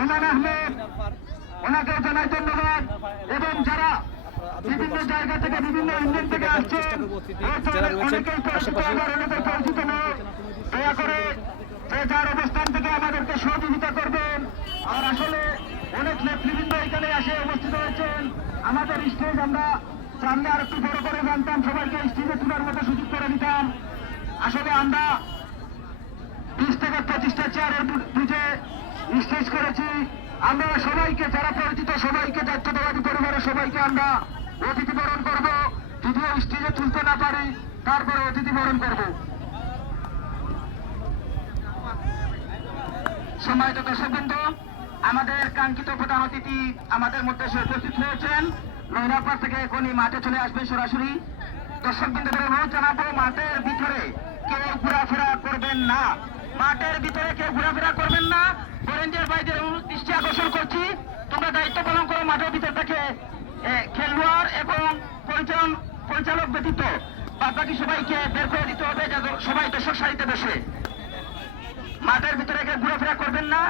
হুমায়ুন আহমেদ, ওনাকে জানাই ধন্যবাদ। এবং যারা বিভিন্ন জায়গা থেকে বিভিন্ন ইউনিয়ন থেকে আসছেন, অনেকেই পরিচিত, আবার অনেকেই পরিচিত নয়, দয়া করে যে যার অবস্থান থেকে আমাদেরকে সহযোগিতা করবেন। আর আসলে অনেক নেতৃবৃন্দ এখানে এসে উপস্থিত হয়েছেন। আমাদের স্টেজ আমরা সামনে আর একটু বড় করে জানতাম, সবাইকে স্টেজে তোলার মতো সুযোগ করে দিতাম। আসলে আমরা 20 থেকে 25টা চেয়ারের বুঝে স্টেজ করেছি। আমরা সবাইকে, যারা পরিচিত সবাইকে, জাতীয়তাবাদী পরিবারের সবাইকে আমরা অতিথি বরণ করব। যদিও স্টেজে তুলতে না পারি, তারপরে অতিথি বরণ করব। সম্মানিত দর্শকবৃন্দ, আমাদের কাঙ্ক্ষিত প্রধান অতিথি আমাদের মধ্যে এসে উপস্থিত হয়েছেন। নৈরাপাড় থেকে এখনই মাঠে চলে আসবেন সরাসরি। দর্শকবৃন্দদের অনুরোধ জানাবো, মাঠের ভিতরে কেউ ঘোরাফেরা করবেন না। মাঠের ভিতরে কেউ ঘোরাফেরা করবেন না। রেঞ্জের বাইরে দৃষ্টি আকর্ষণ করছি, তোমরা দায়িত্ব পালন করো। মাঠের ভিতর থেকে খেলোয়াড় এবং পরিচালক ব্যতীত বাকি সবাইকে বের করে দিতে হবে, সবাই দর্শক সারিতে বসে। মাঠের ভিতরে কেউ ঘোরাফেরা করবেন না।